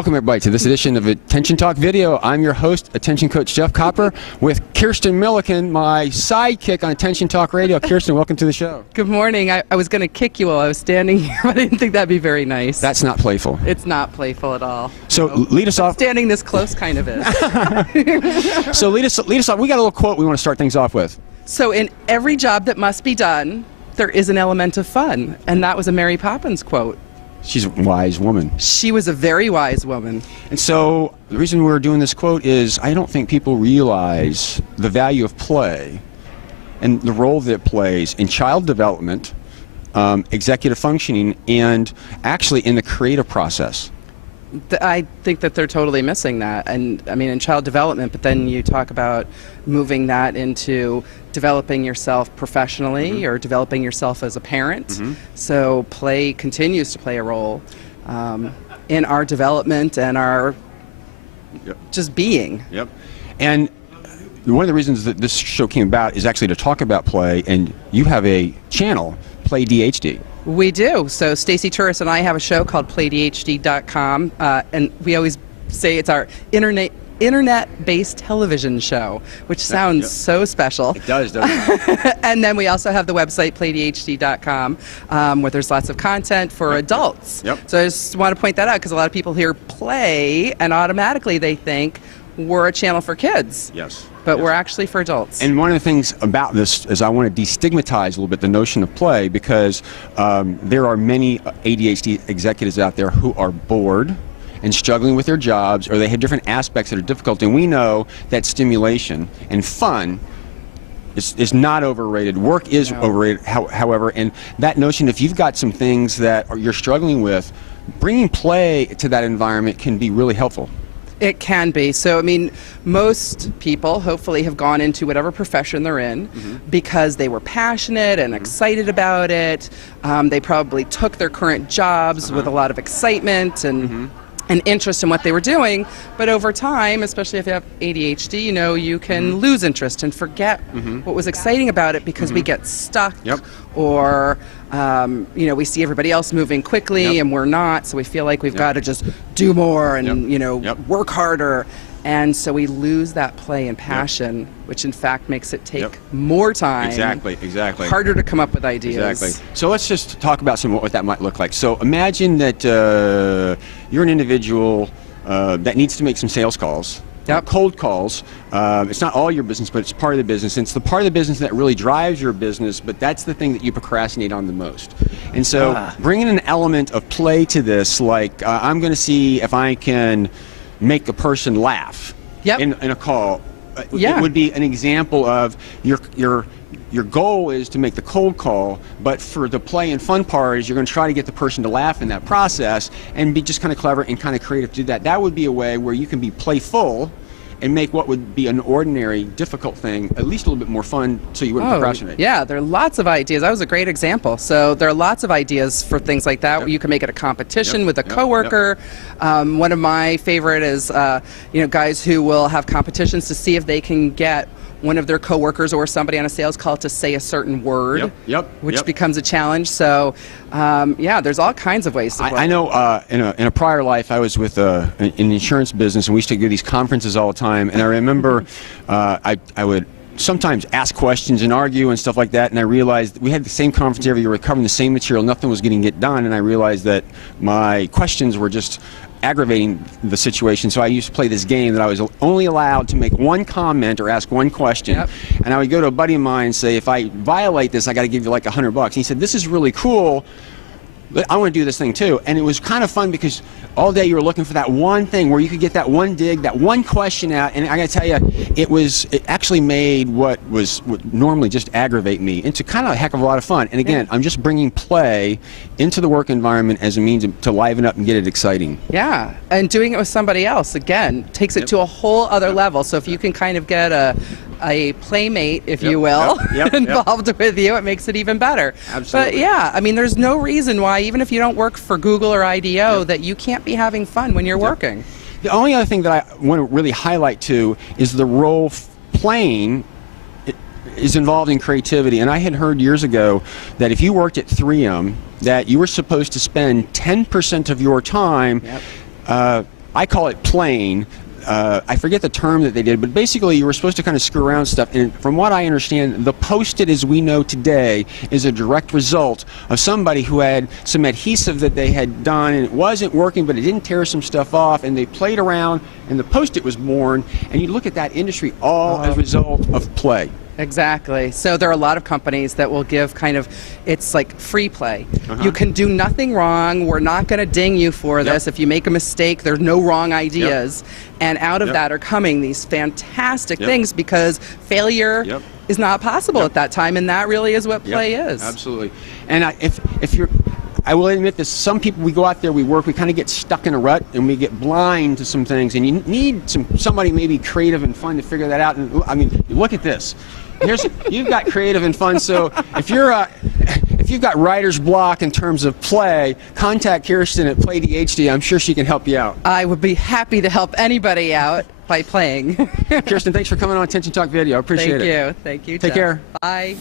Welcome everybody to this edition of Attention Talk Video. I'm your host, Attention Coach Jeff Copper, with Kirsten Milliken, my sidekick on Attention Talk Radio. Kirsten, welcome to the show. Good morning. I was going to kick you while I was standing here, but I didn't think that'd be very nice. That's not playful. It's not playful at all. So lead us off. Standing this close kind of is. So lead us off. We got a little quote we want to start things off with. So in every job that must be done, there is an element of fun. And that was a Mary Poppins quote. She's a wise woman. She was a very wise woman. And so the reason we're doing this quote is I don't think people realize the value of play and the role that it plays in child development, executive functioning, and actually in the creative process. I think that they're totally missing that. And I mean, in child development, but then you talk about moving that into developing yourself professionally or developing yourself as a parent. So play continues to play a role in our development and our just being. Yep. And one of the reasons that this show came about is actually to talk about play, and you have a channel, Play ADHD. We do. So Stacy Turris and I have a show called PlayDHD.com, and we always say it's our internet-based television show, which sounds so special. It does, doesn't it? And then we also have the website PlayDHD.com, where there's lots of content for adults. So I just want to point that out because a lot of people hear play and automatically they think we're a channel for kids. Yes. But we're actually for adults. And one of the things about this is I want to destigmatize a little bit the notion of play, because there are many ADHD executives out there who are bored and struggling with their jobs, or they have different aspects that are difficult. And we know that stimulation and fun is not overrated. Work is overrated, however, and that notion, if you've got some things that you're struggling with, bringing play to that environment can be really helpful. It can be. So, I mean, most people hopefully have gone into whatever profession they're in because they were passionate and excited about it. They probably took their current jobs with a lot of excitement and interest in what they were doing, but over time, especially if you have ADHD, you know, you can lose interest and forget what was exciting about it because we get stuck or, you know, we see everybody else moving quickly and we're not, so we feel like we've got to just do more and, you know, work harder. And so we lose that play and passion, which in fact makes it take more time. Exactly. Harder to come up with ideas. Exactly. So let's just talk about what that might look like. So imagine that you're an individual that needs to make some sales calls. Cold calls. It's not all your business, but it's part of the business. And it's the part of the business that really drives your business, but that's the thing that you procrastinate on the most. And so bringing an element of play to this, like I'm going to see if I can make a person laugh in a call. It would be an example of your goal is to make the cold call, but for the play and fun part is you're going to try to get the person to laugh in that process and be just kind of clever and kind of creative to do that. That would be a way where you can be playful and make what would be an ordinary, difficult thing at least a little bit more fun so you wouldn't procrastinate. Yeah, there are lots of ideas. That was a great example. So there are lots of ideas for things like that. You can make it a competition with a coworker. One of my favorite is, you know, guys who will have competitions to see if they can get one of their coworkers or somebody on a sales call to say a certain word, which becomes a challenge. So, yeah, there's all kinds of ways to play. I know in a prior life I was with an insurance business, and we used to do these conferences all the time. And I remember I would sometimes ask questions and argue and stuff like that, and I realized we had the same conference every year, we were covering the same material, nothing was getting done, and I realized that my questions were just aggravating the situation. So I used to play this game that I was only allowed to make one comment or ask one question, and I would go to a buddy of mine and say, if I violate this, I got to give you like $100. And he said, this is really cool, but I want to do this thing too. And it was kind of fun because all day you were looking for that one thing where you could get that one dig, that one question out. And I got to tell you, it actually made what would normally just aggravate me into kind of a heck of a lot of fun. And again, I'm just bringing play into the work environment as a means to liven up and get it exciting. Yeah, and doing it with somebody else, again, takes it to a whole other level. So if you can kind of get a playmate, if you will, involved with you, it makes it even better. Absolutely. But yeah, I mean, there's no reason why, even if you don't work for Google or IDEO, that you can't be having fun when you're working. The only other thing that I want to really highlight too is the role playing is involved in creativity. And I had heard years ago that if you worked at 3M, that you were supposed to spend 10% of your time I call it playing. I forget the term that they did, but basically you were supposed to kind of screw around stuff. And from what I understand, the Post-it as we know today is a direct result of somebody who had some adhesive that they had done and it wasn't working, but it didn't tear some stuff off, and they played around and the Post-it was born. And you look at that industry all as a result of play. Exactly. So there are a lot of companies that will give kind of, it's like free play. You can do nothing wrong. We're not going to ding you for this. If you make a mistake, there's no wrong ideas. And out of that are coming these fantastic things, because failure is not possible at that time. And that really is what play is. Absolutely. And if you're, I will admit this, some people, we go out there, we work, we kind of get stuck in a rut and we get blind to some things, and you need somebody maybe creative and fun to figure that out. And I mean, look at this. You've got creative and fun, so if you've got writer's block in terms of play, contact Kirsten at Play ADHD. I'm sure she can help you out. I would be happy to help anybody out by playing. Kirsten, thanks for coming on Attention Talk Video. I appreciate it. Thank you. Take Jeff. care. Bye.